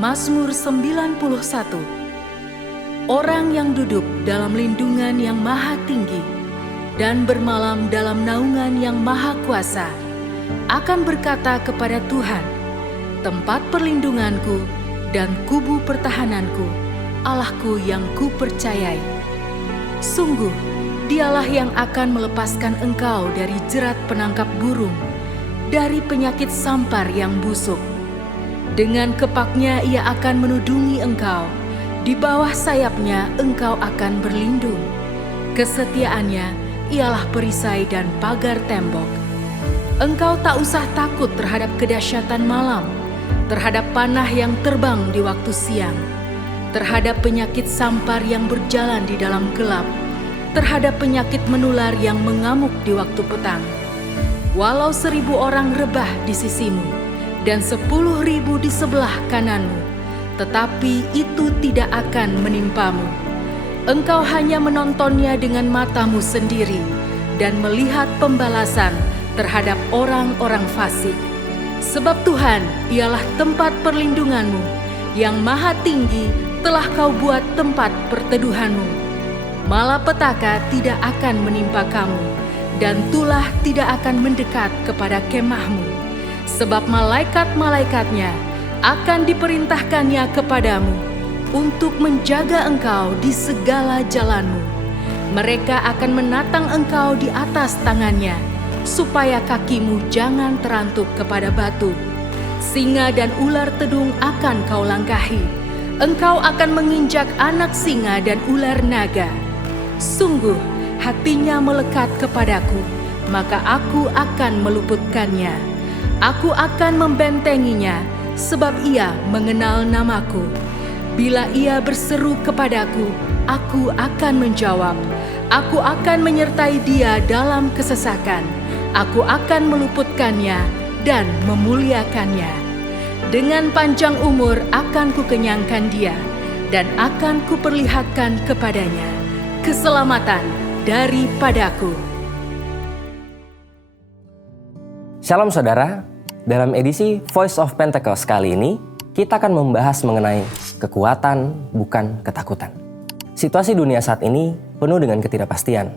Mazmur 91. Orang yang duduk dalam lindungan yang maha tinggi dan bermalam dalam naungan yang maha kuasa akan berkata kepada Tuhan, tempat perlindunganku dan kubu pertahananku, Allahku yang kupercayai. Sungguh, dialah yang akan melepaskan engkau dari jerat penangkap burung, dari penyakit sampar yang busuk. Dengan kepaknya ia akan menudungi engkau, di bawah sayapnya engkau akan berlindung. Kesetiaannya ialah perisai dan pagar tembok. Engkau tak usah takut terhadap kedahsyatan malam, terhadap panah yang terbang di waktu siang, terhadap penyakit sampar yang berjalan di dalam gelap, terhadap penyakit menular yang mengamuk di waktu petang. Walau 1.000 orang rebah di sisimu dan 10.000 di sebelah kananmu, tetapi itu tidak akan menimpamu. Engkau hanya menontonnya dengan matamu sendiri dan melihat pembalasan terhadap orang-orang fasik. Sebab Tuhan ialah tempat perlindunganmu, yang maha tinggi telah kau buat tempat perteduhanmu. Malapetaka tidak akan menimpa kamu, dan tulah tidak akan mendekat kepada kemahmu. Sebab malaikat-malaikatnya akan diperintahkannya kepadamu untuk menjaga engkau di segala jalanmu. Mereka akan menatang engkau di atas tangannya, supaya kakimu jangan terantuk kepada batu. Singa dan ular tedung akan kau langkahi. Engkau akan menginjak anak singa dan ular naga. Sungguh, hatinya melekat kepadaku, maka aku akan meluputkannya. Aku akan membentenginya, sebab ia mengenal namaku. Bila ia berseru kepadaku, aku akan menjawab. Aku akan menyertai dia dalam kesesakan. Aku akan meluputkannya dan memuliakannya. Dengan panjang umur akan kukenyangkan dia, dan akan kuperlihatkan kepadanya keselamatan daripadaku. Shalom saudara, dalam edisi Voice of Pentecost kali ini, kita akan membahas mengenai kekuatan bukan ketakutan. Situasi dunia saat ini penuh dengan ketidakpastian,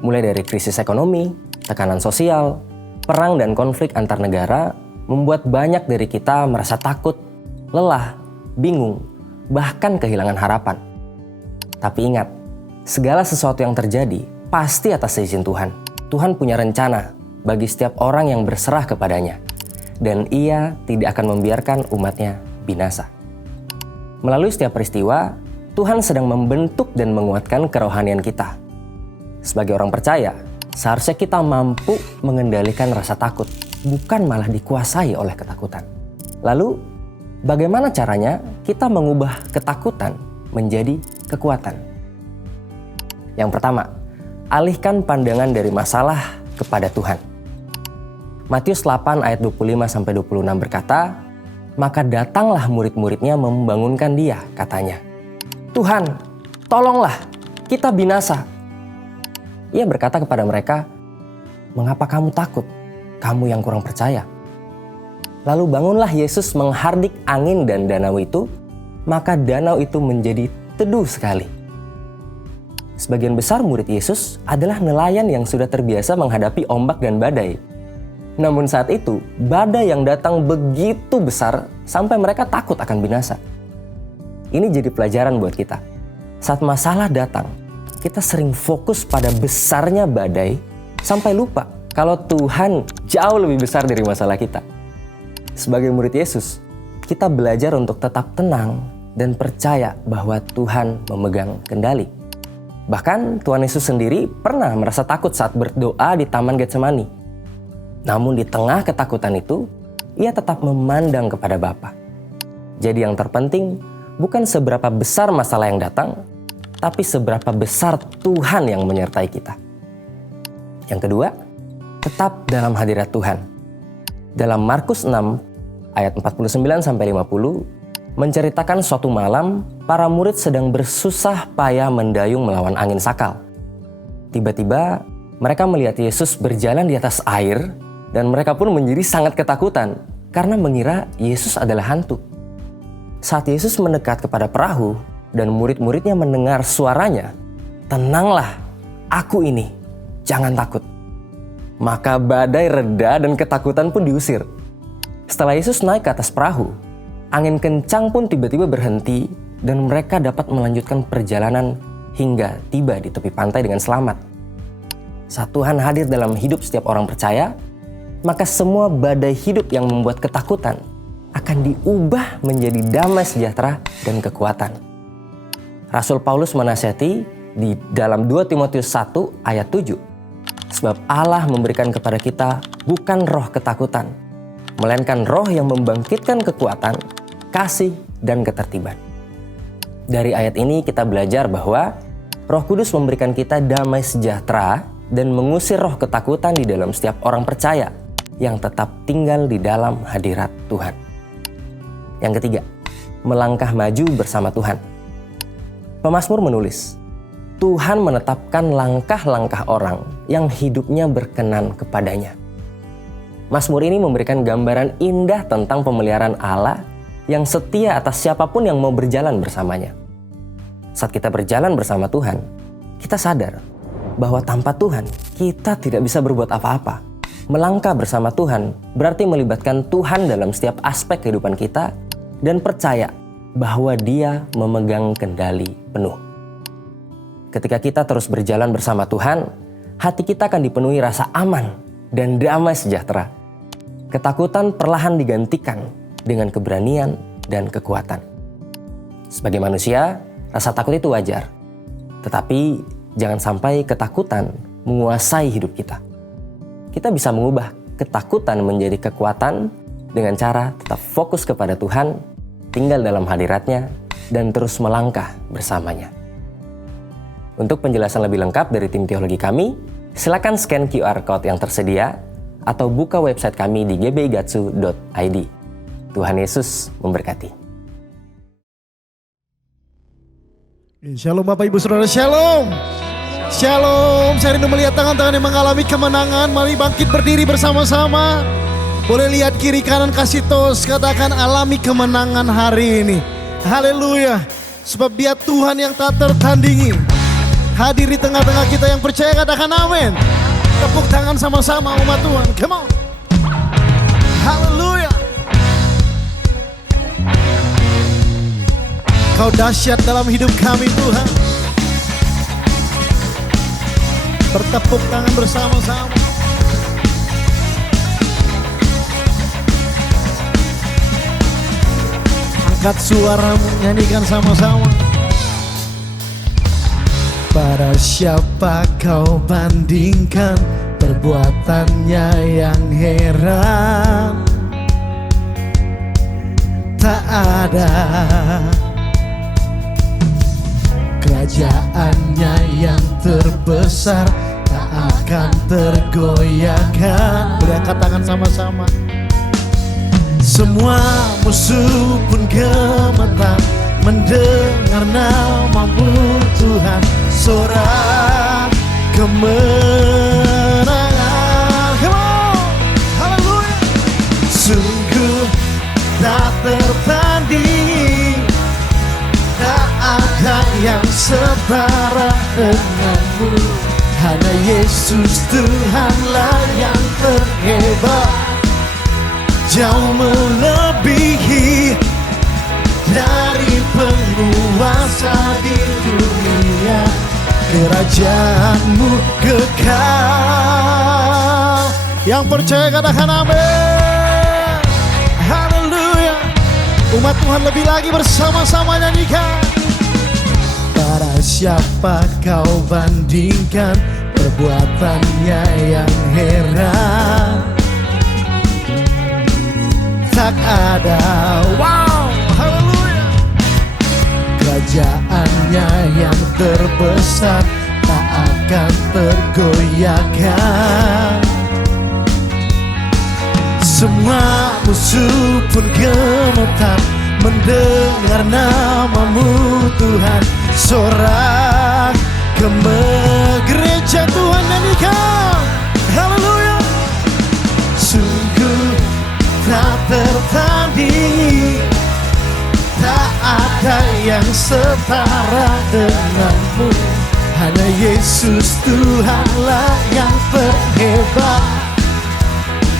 mulai dari krisis ekonomi, tekanan sosial, perang dan konflik antar negara, membuat banyak dari kita merasa takut, lelah, bingung, bahkan kehilangan harapan. Tapi ingat, segala sesuatu yang terjadi pasti atas izin Tuhan. Tuhan punya rencana bagi setiap orang yang berserah kepadanya, dan Ia tidak akan membiarkan umatnya binasa. Melalui setiap peristiwa, Tuhan sedang membentuk dan menguatkan kerohanian kita. Sebagai orang percaya, seharusnya kita mampu mengendalikan rasa takut, bukan malah dikuasai oleh ketakutan. Lalu, bagaimana caranya kita mengubah ketakutan menjadi kekuatan? Yang pertama, alihkan pandangan dari masalah kepada Tuhan. Matius 8 ayat 25-26 berkata, "Maka datanglah murid-muridnya membangunkan dia," katanya. "Tuhan, tolonglah, kita binasa." Ia berkata kepada mereka, "Mengapa kamu takut, kamu yang kurang percaya?" Lalu bangunlah Yesus menghardik angin dan danau itu, maka danau itu menjadi teduh sekali. Sebagian besar murid Yesus adalah nelayan yang sudah terbiasa menghadapi ombak dan badai. Namun saat itu, badai yang datang begitu besar sampai mereka takut akan binasa. Ini jadi pelajaran buat kita. Saat masalah datang, kita sering fokus pada besarnya badai sampai lupa kalau Tuhan jauh lebih besar dari masalah kita. Sebagai murid Yesus, kita belajar untuk tetap tenang dan percaya bahwa Tuhan memegang kendali. Bahkan Tuhan Yesus sendiri pernah merasa takut saat berdoa di Taman Getsemani. Namun di tengah ketakutan itu, ia tetap memandang kepada Bapa. Jadi yang terpenting bukan seberapa besar masalah yang datang, tapi seberapa besar Tuhan yang menyertai kita. Yang kedua, tetap dalam hadirat Tuhan. Dalam Markus 6 ayat 49-50 menceritakan suatu malam para murid sedang bersusah payah mendayung melawan angin sakal. Tiba-tiba mereka melihat Yesus berjalan di atas air dan mereka pun menjadi sangat ketakutan karena mengira Yesus adalah hantu. saat Yesus mendekat kepada perahu dan murid-muridnya mendengar suaranya, "Tenanglah, aku ini, jangan takut." Maka badai reda dan ketakutan pun diusir. Setelah Yesus naik ke atas perahu, angin kencang pun tiba-tiba berhenti dan mereka dapat melanjutkan perjalanan hingga tiba di tepi pantai dengan selamat. Saat Tuhan hadir dalam hidup setiap orang percaya, maka semua badai hidup yang membuat ketakutan akan diubah menjadi damai sejahtera dan kekuatan. Rasul Paulus menasihati di dalam 2 Timotius 1 ayat 7, "Sebab Allah memberikan kepada kita bukan roh ketakutan, melainkan roh yang membangkitkan kekuatan, kasih, dan ketertiban." Dari ayat ini kita belajar bahwa Roh Kudus memberikan kita damai sejahtera dan mengusir roh ketakutan di dalam setiap orang percaya yang tetap tinggal di dalam hadirat Tuhan. Yang ketiga, melangkah maju bersama Tuhan. Pemazmur menulis, Tuhan menetapkan langkah-langkah orang yang hidupnya berkenan kepadanya. Mazmur ini memberikan gambaran indah tentang pemeliharaan Allah yang setia atas siapapun yang mau berjalan bersamanya. Saat kita berjalan bersama Tuhan, kita sadar bahwa tanpa Tuhan kita tidak bisa berbuat apa-apa. Melangkah bersama Tuhan berarti melibatkan Tuhan dalam setiap aspek kehidupan kita dan percaya bahwa Dia memegang kendali penuh. Ketika kita terus berjalan bersama Tuhan, hati kita akan dipenuhi rasa aman dan damai sejahtera. Ketakutan perlahan digantikan dengan keberanian dan kekuatan. Sebagai manusia, rasa takut itu wajar. Tetapi jangan sampai ketakutan menguasai hidup kita. Kita bisa mengubah ketakutan menjadi kekuatan dengan cara tetap fokus kepada Tuhan, tinggal dalam hadirat-Nya, dan terus melangkah bersamanya. Untuk penjelasan lebih lengkap dari tim teologi kami, silakan scan QR Code yang tersedia atau buka website kami di gbigatsu.id. Tuhan Yesus memberkati. Shalom Bapak Ibu Saudara, Shalom. Shalom, saya rindu melihat tangan-tangan yang mengalami kemenangan. Mari bangkit berdiri bersama-sama. Boleh lihat kiri kanan, kasih tos, katakan alami kemenangan hari ini. Haleluya. Sebab Dia Tuhan yang tak tertandingi. Hadir di tengah-tengah kita yang percaya, katakan amin. Tepuk tangan sama-sama umat Tuhan, come on. Haleluya. Kau dahsyat dalam hidup kami Tuhan. Bertepuk tangan bersama-sama. Angkat suaramu, nyanyikan sama-sama. Pada siapa kau bandingkan perbuatannya yang heran? Tak ada. Kerajaannya yang terbesar tak akan tergoyahkan. Boleh angkat tangan sama-sama. Semua musuh pun gemetar mendengar nama-Mu Tuhan. Sorak kemenangan. Come on, haleluya. Sungguh tak tertanding, tak ada yang setara denganmu. Hanya Yesus Tuhanlah yang terhebat, jauh melebihi dari penguasa di dunia. Kerajaan-Mu kekal. Yang percaya katakan amin. Haleluya. Umat Tuhan lebih lagi bersama-sama nyanyikan. Pada siapa kau bandingkan perbuatannya yang heran? Tak ada. Wow, haleluya. Kerajaannya yang terbesar tak akan tergoyahkan. Semua musuh pun gemetar mendengar nama-Mu Tuhan. Sorak gereja Tuhan nyanyikan. Haleluya. Sungguh tak tertanding, tak setara denganmu. Hanya Yesus Tuhanlah yang terhebat,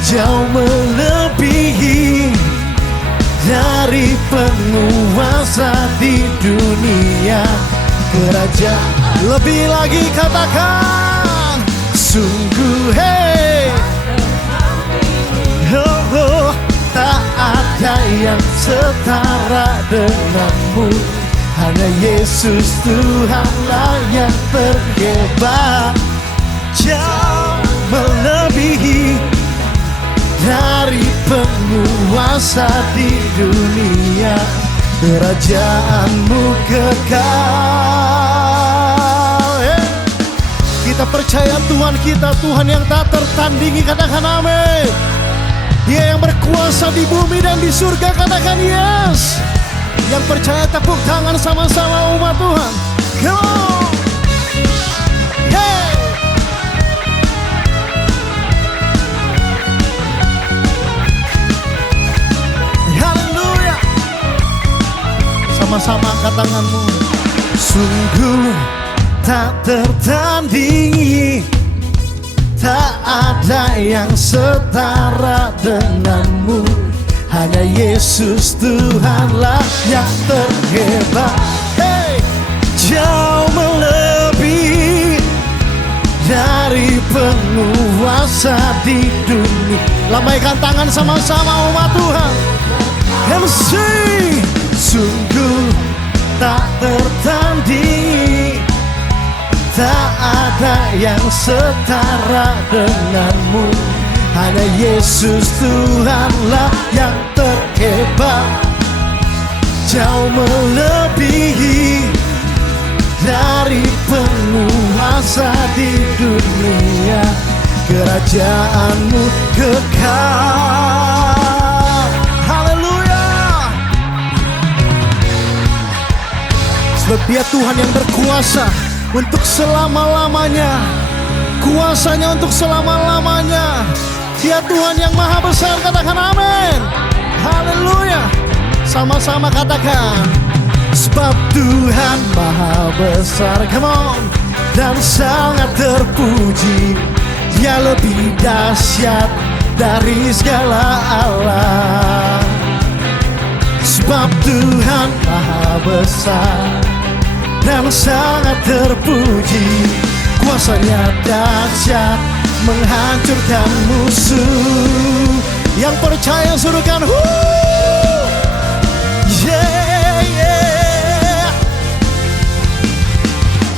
jauh melebihi dari penguasa di dunia. Kerajaan lebih lagi katakan, sungguh tak ada yang setara denganmu. Hanya Yesus Tuhanlah yang terhebat, jauh melebihi dari penguasa di dunia. Kerajaanmu kekal. Kita percaya Tuhan kita, Tuhan yang tak tertandingi, katakan amin. Dia yang berkuasa di bumi dan di surga, katakan yes. Yang percaya tepuk tangan sama-sama umat Tuhan. Come on. Hey. Haleluya. Sama-sama angkat tanganmu. Sungguh tak tertandingi, tak ada yang setara denganmu. Hanya Yesus Tuhanlah yang terhebat, jauh melebihi dari penguasa di dunia. Lambaikan tangan sama-sama umat Tuhan. MC, sungguh tak tertandingi, tak ada yang setara denganmu. Hanya Yesus Tuhanlah yang terhebat, jauh melebihi dari penguasa di dunia. Kerajaanmu kekal. Haleluya. Sebab Dia Tuhan yang berkuasa untuk selama-lamanya. Kuasanya untuk selama-lamanya. Dia Tuhan yang maha besar, katakan amin. Haleluya. Sama-sama katakan, sebab Tuhan maha besar, come on, dan sangat terpuji. Dia lebih dahsyat dari segala Allah. Sebab Tuhan maha besar dan sangat terpuji. Kuasanya dahsyat menghancurkan musuh. Yang percaya suruhkan yeah, yeah.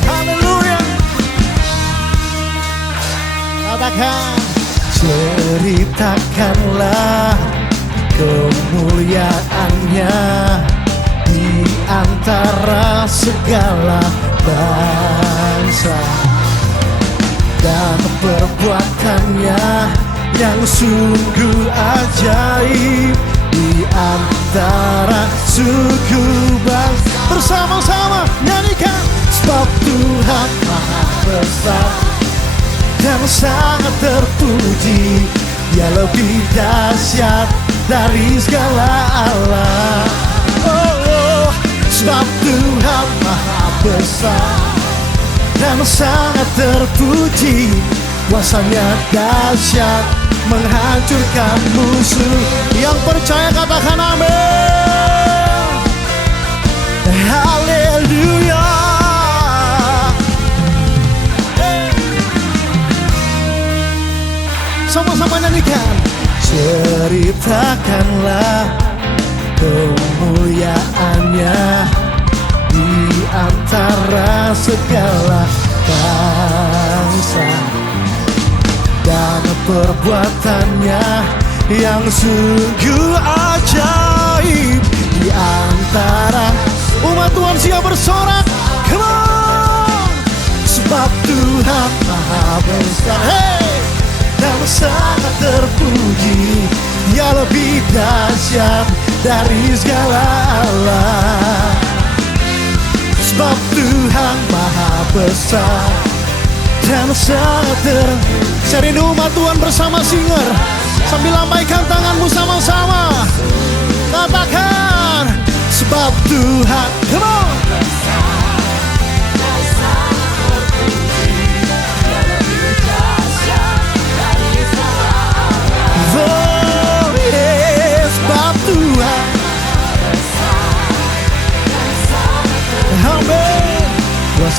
Haleluya. Katakan, ceritakanlah kemuliaannya di antara segala bangsa, dan perbuatannya yang sungguh ajaib di antara suku bangsa. Bersama-sama nyanyikan, sebab Tuhan maha besar dan sangat terpuji. Dia lebih dahsyat dari segala Allah. Oh, sebab Tuhan maha besar dan sangat terpuji. Kuasanya dahsyat menghancurkan musuh. Yang percaya katakan amin. Haleluya. Sama-sama nyanyikan, ceritakanlah kemuliaannya di antara segala bangsa, dan perbuatannya yang sungguh ajaib di antara umat Tuhan. Siap bersorak, come on. Sebab Tuhan maha besar, dan sangat terpuji. Dia lebih dahsyat dari segala Allah. Sebab Tuhan maha besar dan sangat Saya rindu umat Tuhan bersama singer, sambil lambaikan tanganmu sama-sama. Katakan, sebab Tuhan, come on.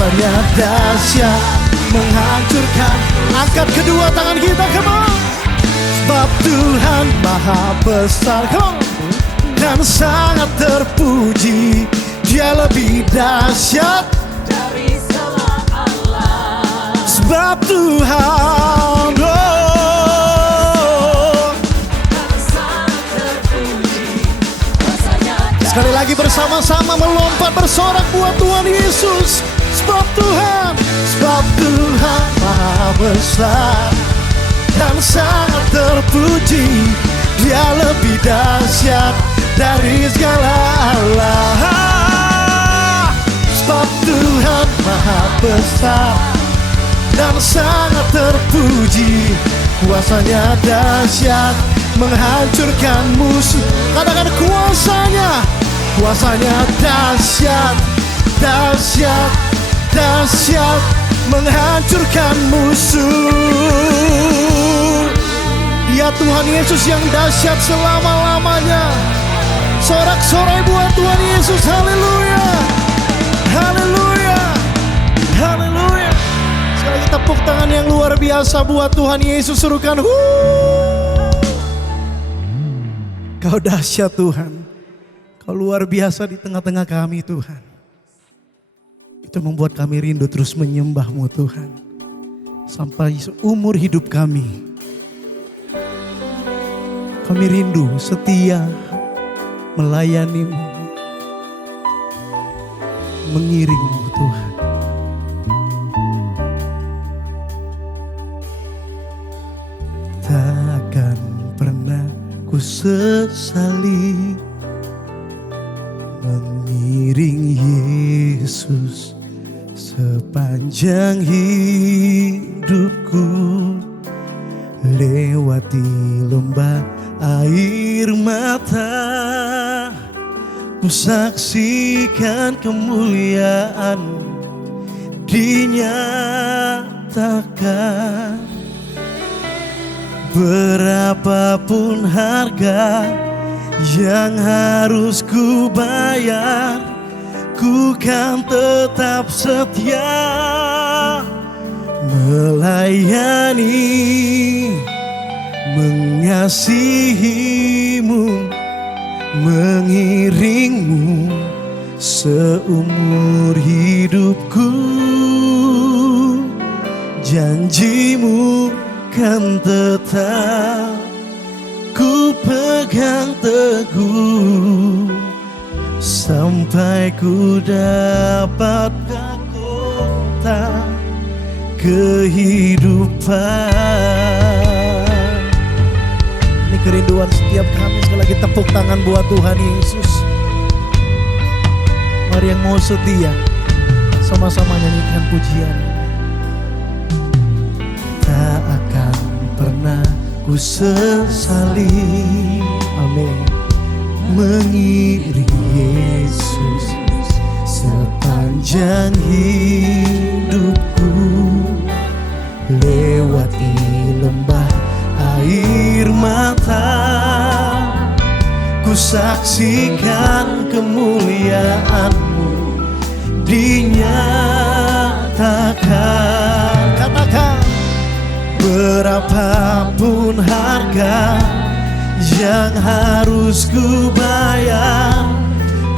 Kuasanya dahsyat menghancurkan. Angkat kedua tangan kita, come on. Sebab Tuhan maha besar, come on. Dan sangat terpuji. Dia lebih dahsyat dari segala Allah. sebab Tuhan, Sangat terpuji. Kuasanya sekali lagi bersama-sama melompat bersorak buat Tuhan Yesus. Sebab Tuhan maha besar dan sangat terpuji. Dia lebih dahsyat dari segala Allah. Sebab Tuhan maha besar dan sangat terpuji. Kuasanya dahsyat menghancurkan musuh. Katakan kuasanya dahsyat, dahsyat, dahsyat menghancurkan musuh. Dia Tuhan Yesus yang dahsyat selama-lamanya. Sorak-sorai buat Tuhan Yesus, haleluya, haleluya, haleluya. Sekali lagi tepuk tangan yang luar biasa buat Tuhan Yesus, suruhkan Kau dahsyat Tuhan, Kau luar biasa di tengah-tengah kami Tuhan. Itu membuat kami rindu terus menyembah-Mu Tuhan. Sampai seumur hidup kami. Kami rindu setia melayani-Mu, mengiring-Mu Tuhan. Takkan pernah ku sesali mengiring Yesus sepanjang hidupku, lewati lembah air mata, ku saksikan kemuliaan dinyatakan. Berapapun harga yang harus ku bayar, ku kan tetap setia melayani, mengasihi-Mu, mengiring-Mu seumur hidupku. Janji-Mu kan tetap ku pegang teguh sampai ku dapat kota kehidupan. Ini kerinduan setiap kami. Sekali lagi tepuk tangan buat Tuhan Yesus. Mari yang mau setia sama-sama nyanyikan pujian. Tak akan pernah ku sesali, amin, mengiring Yesus sepanjang hidupku, lewati lembah air mata, ku saksikan kemuliaan-Mu dinyatakan. Katakan, berapapun harga yang harus ku bayar,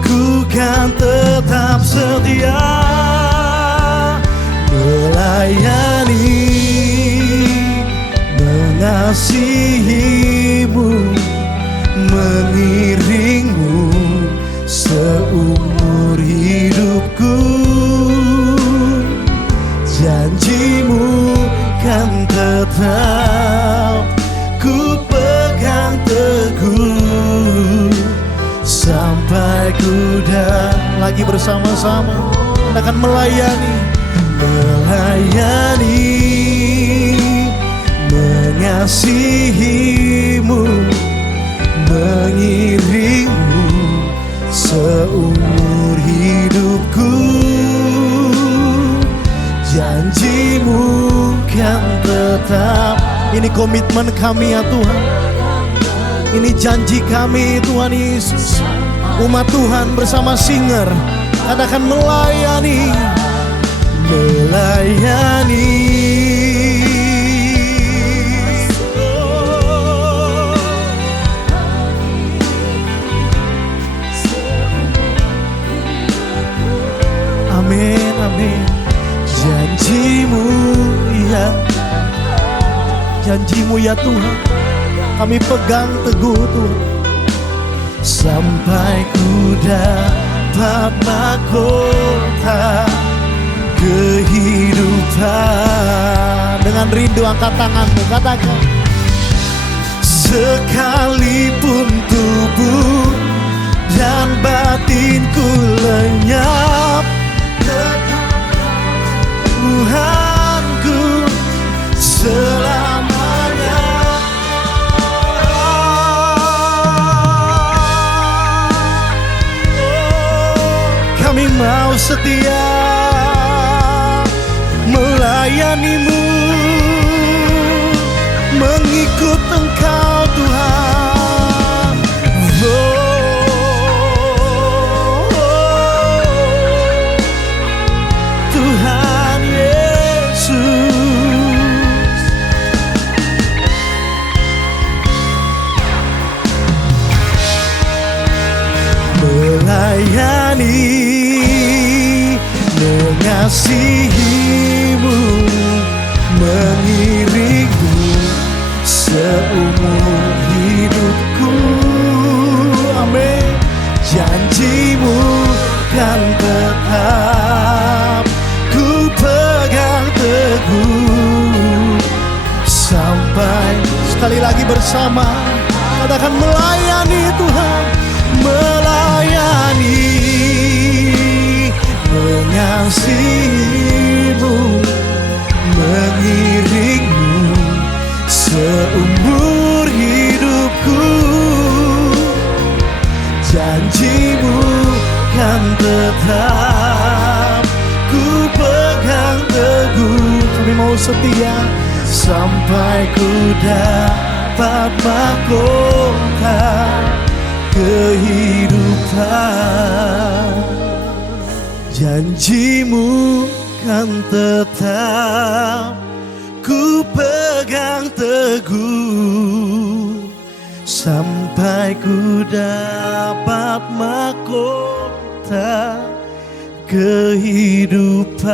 ku kan tetap setia melayani, mengasihi-Mu, mengiring-Mu seumur hidupku. Janji-Mu kan tetap ku pegang teguh sampai ku lagi bersama-sama akan melayani, mengasihi-Mu, mengiring-Mu seumur hidupku. Janji-Mu kan tetap. Ini komitmen kami ya Tuhan. Ini janji kami Tuhan Yesus. Umat Tuhan bersama singer katakan melayani, melayani. Amin, amin. Janjimu ya, janjimu ya Tuhan, kami pegang teguh Tuhan. Sampai ku dapat mahkota kehidupan. Dengan rindu angkat tanganmu, katakan. Sekalipun tubuh dan batinku lenyap, Tuhanku selamanya. Kami mau setia melayanimu, mengikut Engkau Tuhan. Tuhan Yesus, melayani, mengasihimu, mengiringmu seumur hidupku. Amin. Janjimu kan tetap ku pegang teguh sampai. Sekali lagi bersama katakan melayani Tuhan, melayani, mengasihimu, mengiringmu seumur hidupku. Janjimu kan tetap ku pegang teguh. Kami mau setia sampai ku dapat mahkota kehidupan. Janjimu kan tetap ku pegang teguh sampai ku dapat mahkota kehidupan.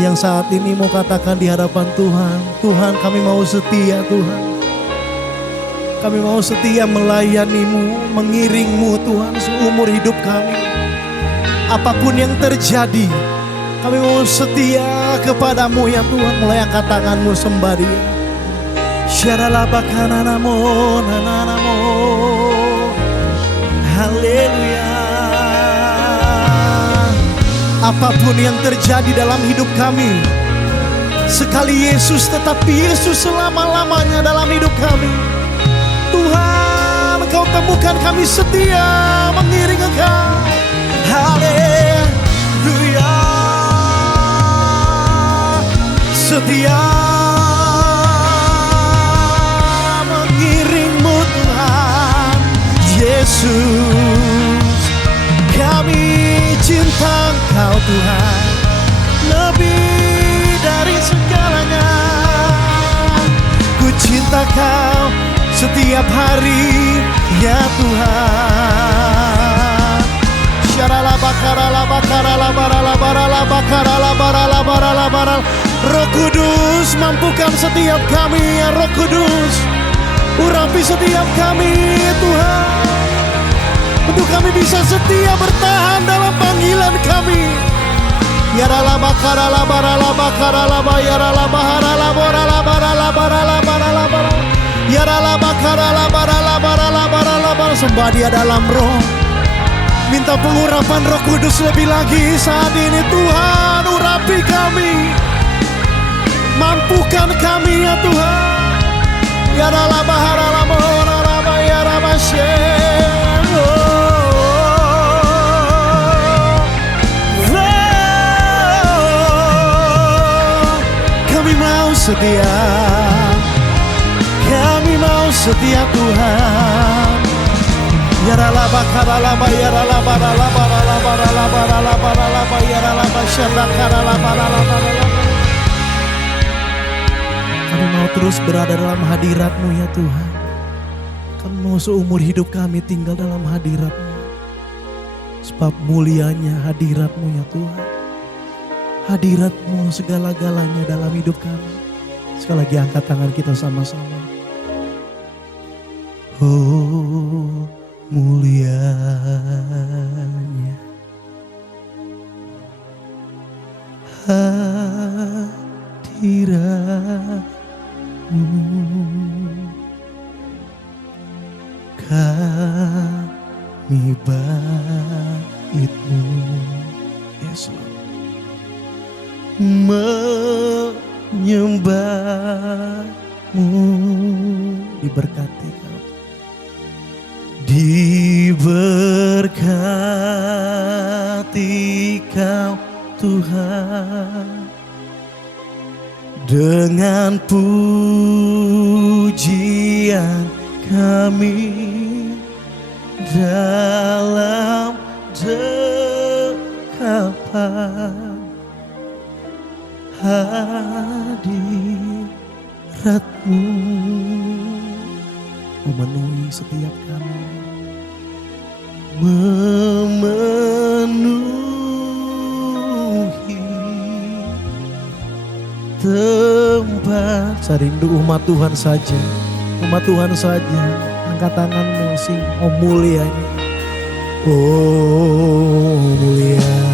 Yang saat ini mau katakan di hadapan Tuhan, Tuhan kami mau setia Tuhan. Kami mau setia melayanimu, mengiringmu Tuhan seumur hidup kami. Apapun yang terjadi, kami mau setia kepadamu ya Tuhan. Mulai angkat tanganmu sembah Dia. Syaralabakananamo, nananamo. Haleluya. Apapun yang terjadi dalam hidup kami, sekali Yesus tetapi Yesus selama-lamanya dalam hidup kami. Tuhan, Engkau temukan kami setia mengiring Engkau. Haleluya. Setia mengiringmu Tuhan Yesus. Kami cinta Engkau Tuhan lebih dari segalanya. Ku cinta Kau setiap hari ya Tuhan. Roh Kudus mampukan setiap kami ya Roh Kudus. Urapi setiap kami Tuhan, untuk kami bisa setia bertahan dalam panggilan kami. Ya ralaba karalaba ralaba karalaba ya ralaba haralaba ralaba ralaba ralaba ralaba. Ya ralaba karalaba ralaba ralaba ralaba. Sembah Dia dalam roh. Minta pengurapan Roh Kudus lebih lagi saat ini Tuhan. Urapi kami, mampukan kami ya Tuhan. Ya ralaba haralaba ralaba ya ralaba shem. Kami mau setia, kami mau setia Tuhan. Yaralaba karalaba yaralaba ralaba ralaba ralaba ralaba ralaba yaralaba syarra karalaba ralaba ralaba. Kami mau terus berada dalam hadirat-Mu ya Tuhan. Kami mau seumur hidup kami tinggal dalam hadirat-Mu. Sebab mulianya hadirat-Mu ya Tuhan. Hadirat-Mu segala-galanya dalam hidup kami. Sekali lagi angkat tangan kita sama-sama. Oh mulianya hadirat-Mu, kami bait-Mu, Yesus, menyembah-Mu. Diberkati Kau, diberkati Kau Tuhan, dengan pujian kami dalam dekapan hadirat-Mu, memenuhi setiap kami, memenuhi tempat. Saya rindu umat Tuhan saja, umat Tuhan saja. Angkat tanganmu, sing oh mulianya, oh mulianya.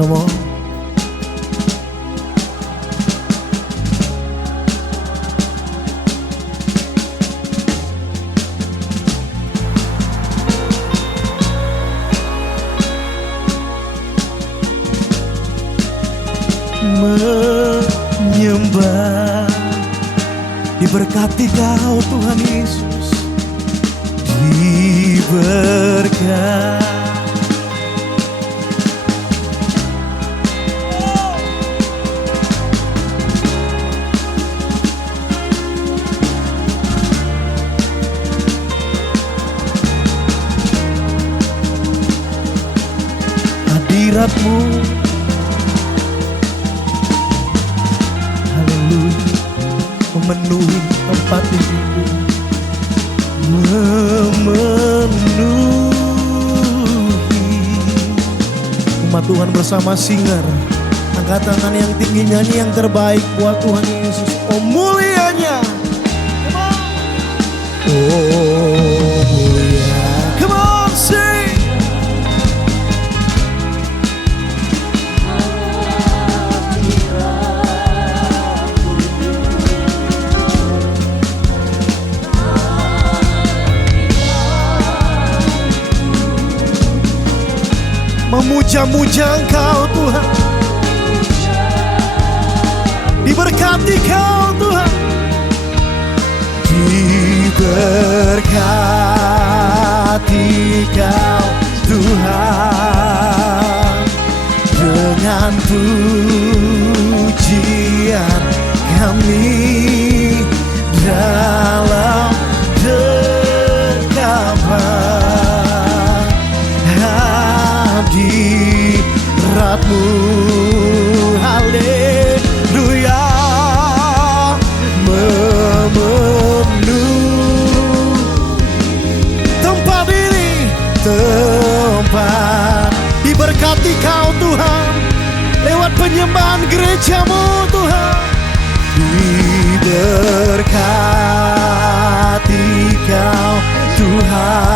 Come on. Menyembah, diberkati Kau Tuhan Yesus, diberkati. Hadirat-Mu, memenuhi tempat ini, memenuhi. Umat Tuhan bersama singer, angkat tangan yang tinggi, nyanyi yang terbaik buat Tuhan Yesus. Oh mulianya, oh mulia. Come on sing. Memuja-muja Engkau Tuhan, diberkati Kau Tuhan, diberkati Kau Tuhan, dengan pujian kami dalam dekapan hadirat-Mu, haleluya, memenuhi tempat ini, tempat. Diberkati Kau Tuhan, lewat penyembahan gereja-Mu Tuhan, diberkati Kau Tuhan.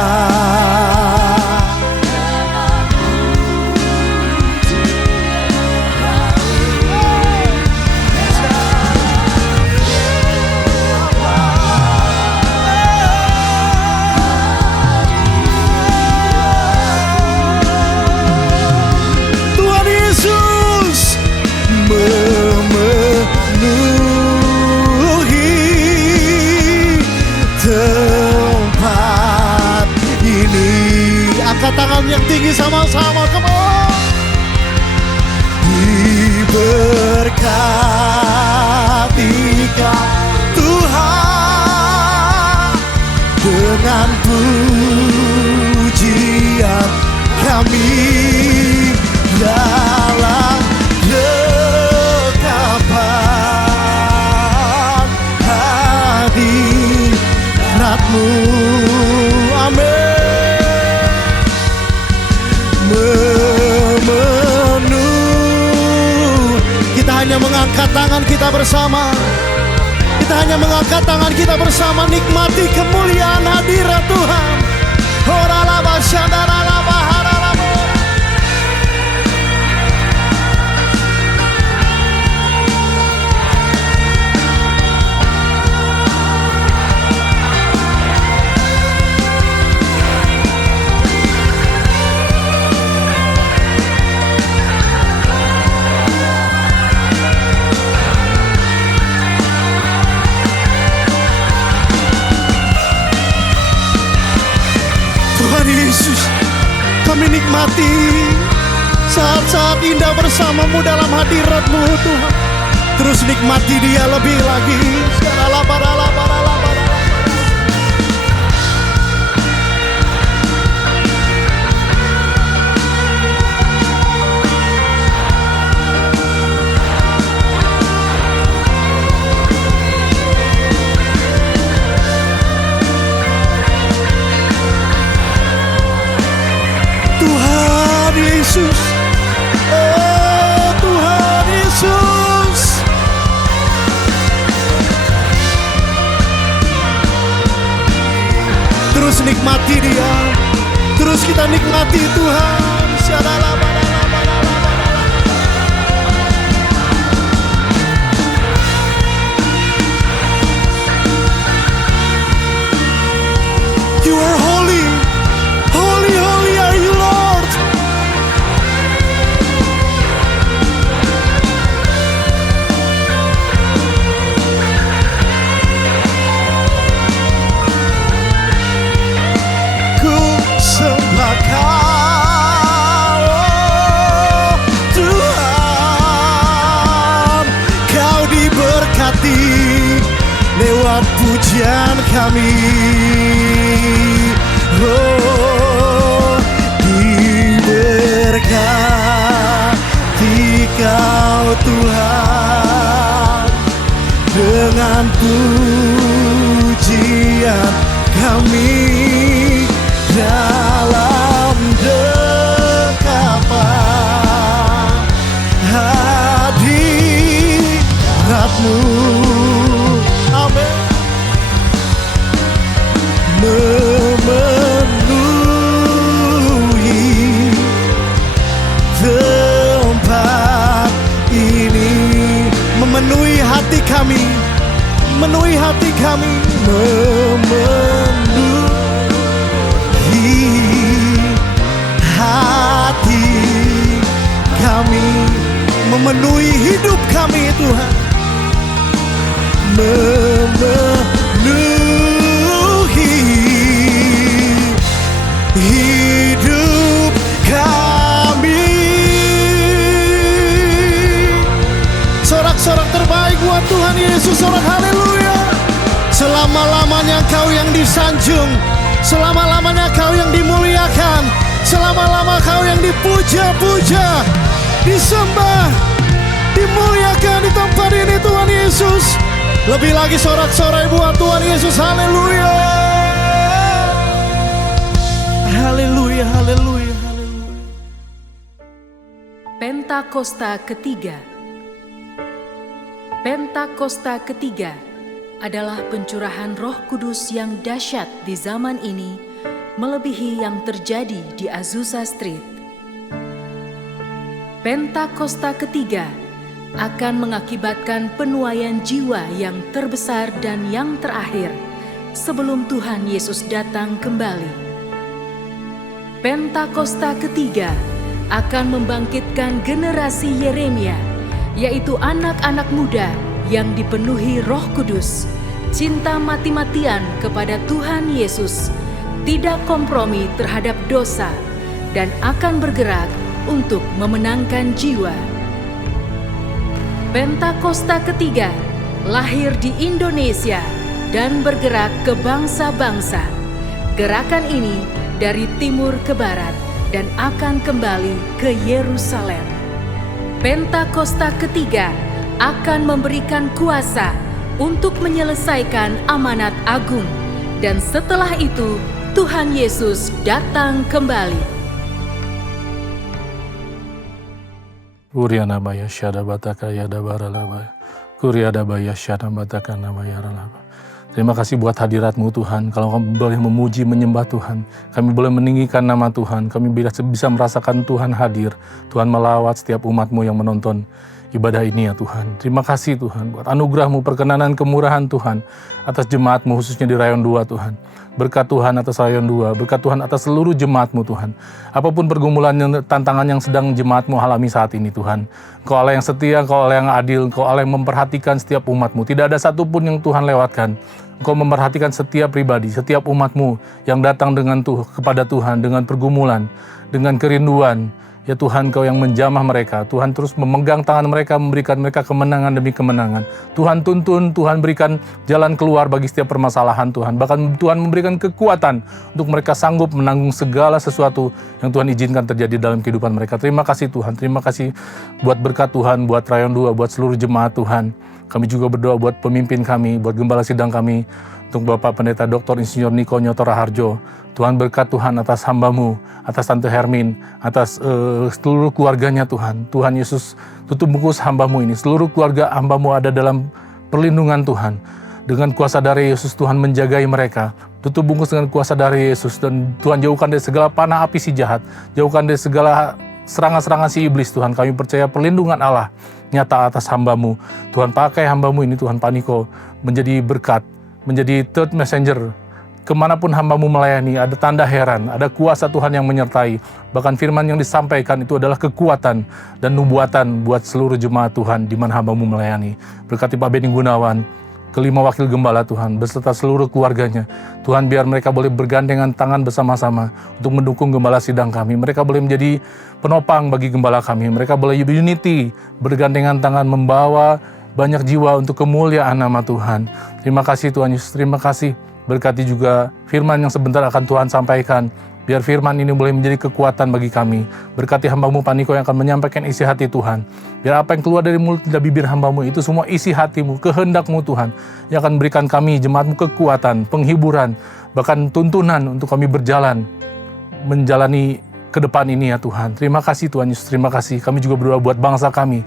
Tempat ini, angkat tangan yang tinggi sama-sama, come on. Diberkati Kau Tuhan, dengan pujian kami dalam dekapan hadirat-Mu. Amin. Memenuh. Kita hanya mengangkat tangan kita bersama. Kita hanya mengangkat tangan kita bersama, nikmati kemuliaan hadirat Tuhan. Horalaba shandaralaba haralaba. Tuhan Yesus, kami nikmati saat-saat indah bersama-Mu dalam hadirat-Mu Tuhan. Terus nikmati Dia lebih lagi. Tuhan Yesus, oh Tuhan Yesus, terus nikmati Dia, terus kita nikmati Tuhan. You are holy, holy, holy are you, Lord. Ku sembah Kau, oh Tuhan. Kau diberkati lewat pujian kami. Oh, diberkati Kau Tuhan dengan pujian kami dalam dekapan hadirat-Mu. Amin. Memenuhi tempat ini, memenuhi hati kami, memenuhi hati kami, memenuhi hati kami, memenuhi hidup kami Tuhan, memenuhi hidup kami. Sorak-sorak terbaik buat Tuhan Yesus, sorak haleluya. Selama-lamanya Kau yang disanjung, selama-lamanya Kau yang dimuliakan, selama-lama Kau yang dipuja-puja, disembah, dimuliakan di tempat ini Tuhan Yesus. Lebih lagi sorak-sorai buat Tuhan Yesus, haleluya. Haleluya, haleluya, haleluya. Pentakosta ketiga. Pentakosta ketiga adalah pencurahan Roh Kudus yang dahsyat di zaman ini, melebihi yang terjadi di Azusa Street. Pentakosta ketiga akan mengakibatkan penuaian jiwa yang terbesar dan yang terakhir sebelum Tuhan Yesus datang kembali. Pentakosta ketiga akan membangkitkan generasi Yeremia, yaitu anak-anak muda yang dipenuhi Roh Kudus, cinta mati-matian kepada Tuhan Yesus, tidak kompromi terhadap dosa, dan akan bergerak untuk memenangkan jiwa. Pentakosta ketiga lahir di Indonesia dan bergerak ke bangsa-bangsa. Gerakan ini dari timur ke barat dan akan kembali ke Yerusalem. Pentakosta ketiga akan memberikan kuasa untuk menyelesaikan amanat agung, dan setelah itu Tuhan Yesus datang kembali. Urianabaya Syadabataka Yadabaralabaya Kuriadabaya Syadabataka Namayaralaba. Terima kasih buat hadirat-Mu Tuhan. Kalau kami boleh memuji, menyembah Tuhan, kami boleh meninggikan nama Tuhan, kami bisa merasakan Tuhan hadir, Tuhan melawat setiap umat-Mu yang menonton ibadah ini ya Tuhan. Terima kasih Tuhan buat anugerah-Mu, perkenanan, kemurahan Tuhan atas jemaat-Mu khususnya di Rayon 2 Tuhan. Berkat Tuhan atas Rayon 2, berkat Tuhan atas seluruh jemaat-Mu Tuhan. Apapun pergumulan, tantangan yang sedang jemaat-Mu alami saat ini Tuhan. Engkau Allah yang setia, Engkau Allah yang adil, Engkau Allah yang memperhatikan setiap umat-Mu. Tidak ada satupun yang Tuhan lewatkan. Engkau memperhatikan setiap pribadi, setiap umat-Mu yang datang kepada Tuhan dengan pergumulan, dengan kerinduan. Ya Tuhan, Kau yang menjamah mereka. Tuhan terus memegang tangan mereka, memberikan mereka kemenangan demi kemenangan. Tuhan tuntun, Tuhan berikan jalan keluar bagi setiap permasalahan Tuhan. Bahkan Tuhan memberikan kekuatan untuk mereka sanggup menanggung segala sesuatu yang Tuhan izinkan terjadi dalam kehidupan mereka. Terima kasih Tuhan, terima kasih buat berkat Tuhan, buat Rayon 2, buat seluruh jemaat Tuhan. Kami juga berdoa buat pemimpin kami, buat gembala sidang kami, untuk Bapak Pendeta Dr. Insinyur Niko Nyoto Raharjo. Tuhan berkat Tuhan atas hamba-Mu, atas Tante Hermin, atas seluruh keluarganya Tuhan. Tuhan Yesus tutup bungkus hamba-Mu ini. Seluruh keluarga hamba-Mu ada dalam perlindungan Tuhan. Dengan kuasa dari Yesus Tuhan menjagai mereka. Tutup bungkus dengan kuasa dari Yesus. Dan Tuhan jauhkan dari segala panah api si jahat. Jauhkan dari segala serangan-serangan si iblis Tuhan. Kami percaya perlindungan Allah nyata atas hamba-Mu. Tuhan pakai hamba-Mu ini, Tuhan Paniko, menjadi berkat, menjadi third messenger. Kemanapun hamba-Mu melayani, ada tanda heran, ada kuasa Tuhan yang menyertai. Bahkan firman yang disampaikan itu adalah kekuatan dan nubuatan buat seluruh jemaat Tuhan di mana hamba-Mu melayani. Berkati Pak Beni Gunawan, kelima wakil gembala Tuhan, beserta seluruh keluarganya. Tuhan, biar mereka boleh bergandengan tangan bersama-sama untuk mendukung gembala sidang kami. Mereka boleh menjadi penopang bagi gembala kami. Mereka boleh unity, bergandengan tangan membawa banyak jiwa untuk kemuliaan nama Tuhan. Terima kasih Tuhan Yesus, terima kasih. Berkati juga firman yang sebentar akan Tuhan sampaikan. Biar firman ini boleh menjadi kekuatan bagi kami. Berkati hamba-Mu Paniko yang akan menyampaikan isi hati Tuhan. Biar apa yang keluar dari mulut dan bibir hamba-Mu itu semua isi hati-Mu, kehendak-Mu Tuhan. Yang akan berikan kami, jemaat-Mu, kekuatan, penghiburan, bahkan tuntunan untuk kami berjalan, menjalani ke depan ini ya Tuhan. Terima kasih Tuhan Yesus, terima kasih. Kami juga berdoa buat bangsa kami.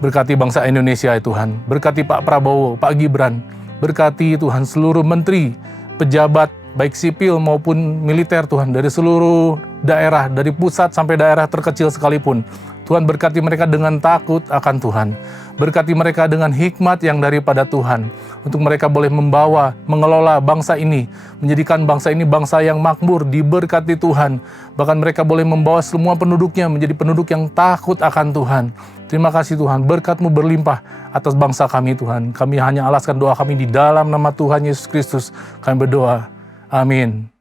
Berkati bangsa Indonesia ya Tuhan. Berkati Pak Prabowo, Pak Gibran. Berkati Tuhan seluruh menteri, pejabat, baik sipil maupun militer Tuhan, dari seluruh daerah, dari pusat sampai daerah terkecil sekalipun. Tuhan berkati mereka dengan takut akan Tuhan. Berkati mereka dengan hikmat yang daripada Tuhan. Untuk mereka boleh membawa, mengelola bangsa ini. Menjadikan bangsa ini bangsa yang makmur, diberkati Tuhan. Bahkan mereka boleh membawa semua penduduknya menjadi penduduk yang takut akan Tuhan. Terima kasih Tuhan, berkat-Mu berlimpah atas bangsa kami Tuhan. Kami hanya alaskan doa kami di dalam nama Tuhan Yesus Kristus. Kami berdoa. Amin.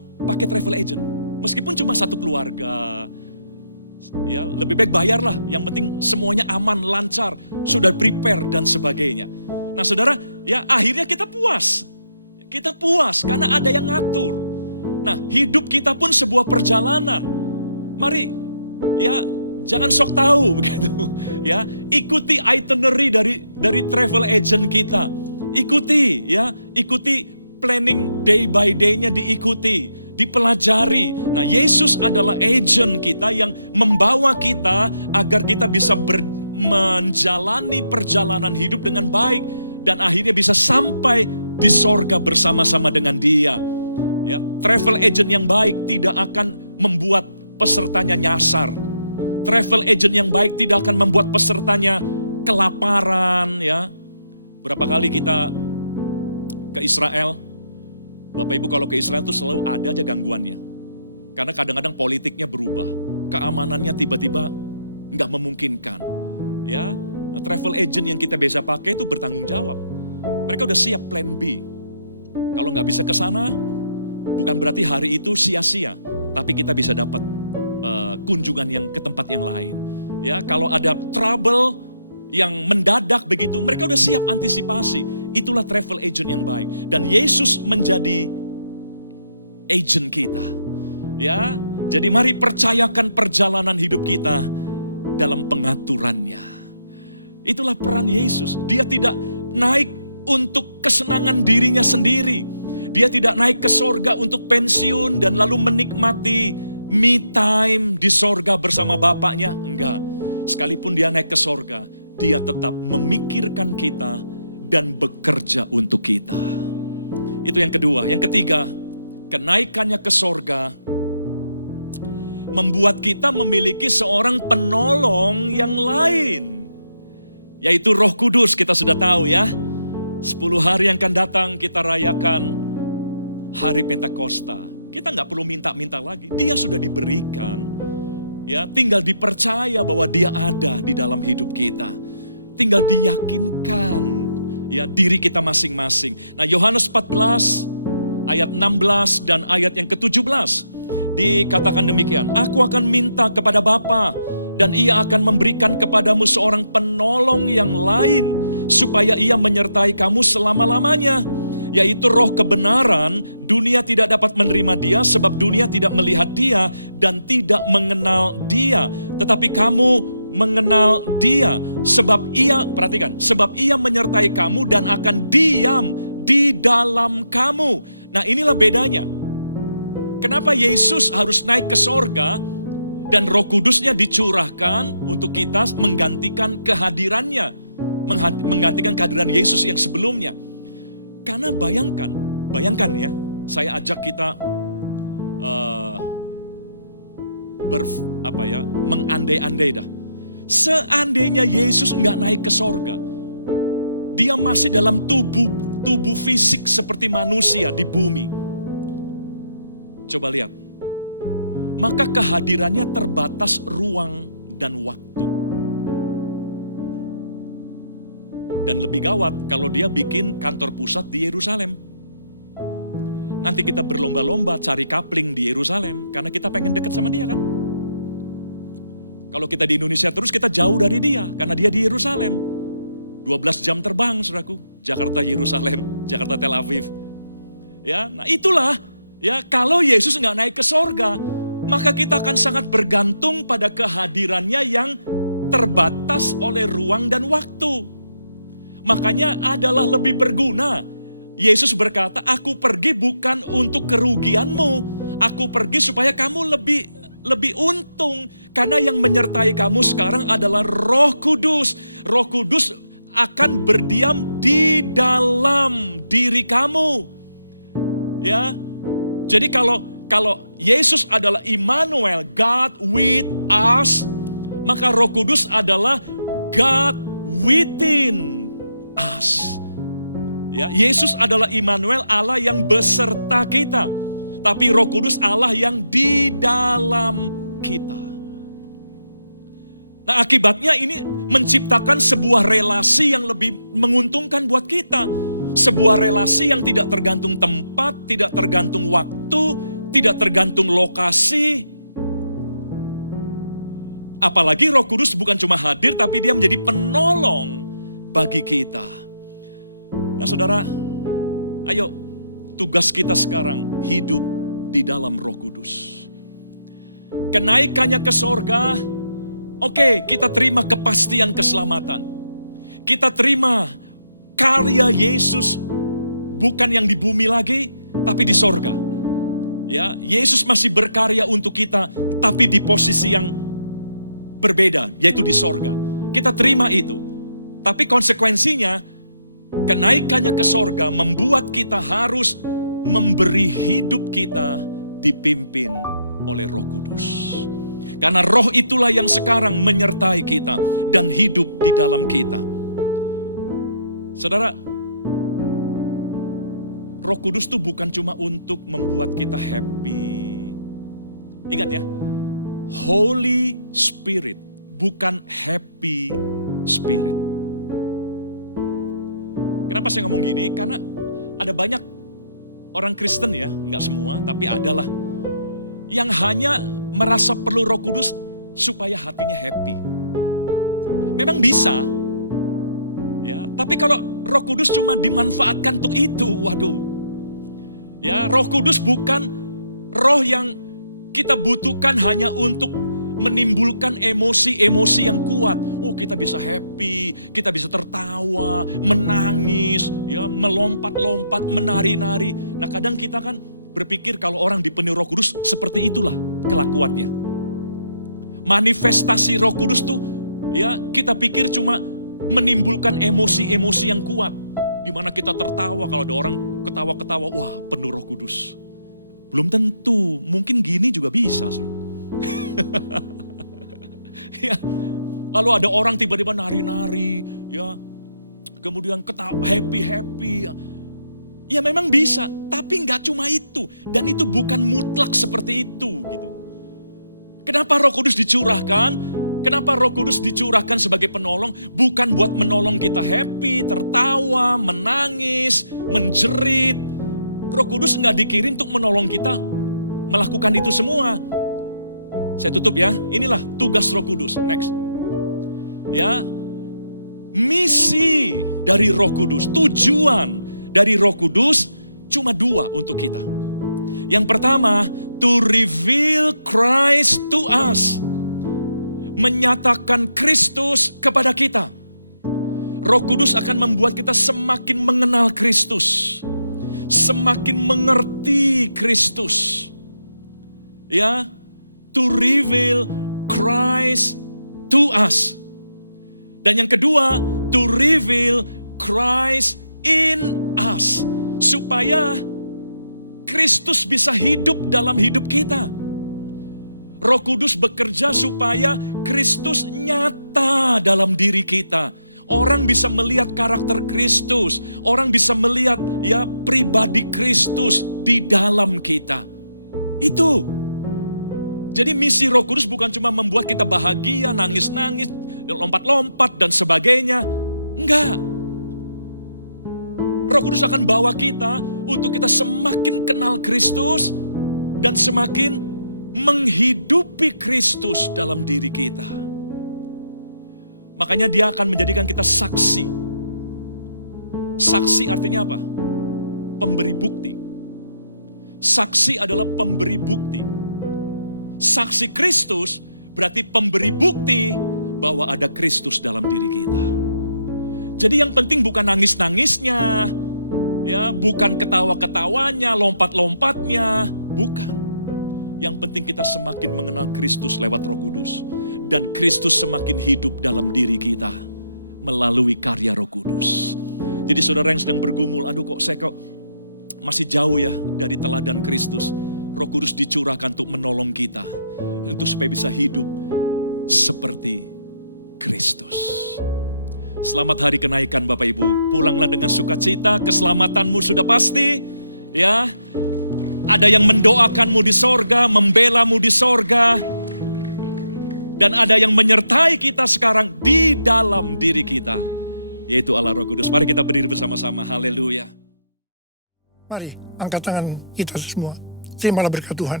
Mari angkat tangan kita semua. Terimalah berkat Tuhan.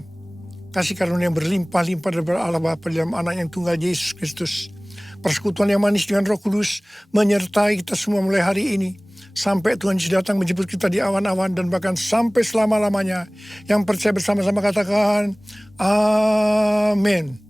Kasih karunia yang berlimpah-limpah dari Allah Bapa dalam anak yang tunggal Yesus Kristus. Persekutuan yang manis dengan Roh Kudus menyertai kita semua mulai hari ini. Sampai Tuhan Yesus datang menjemput kita di awan-awan dan bahkan sampai selama-lamanya. Yang percaya bersama-sama katakan, amin.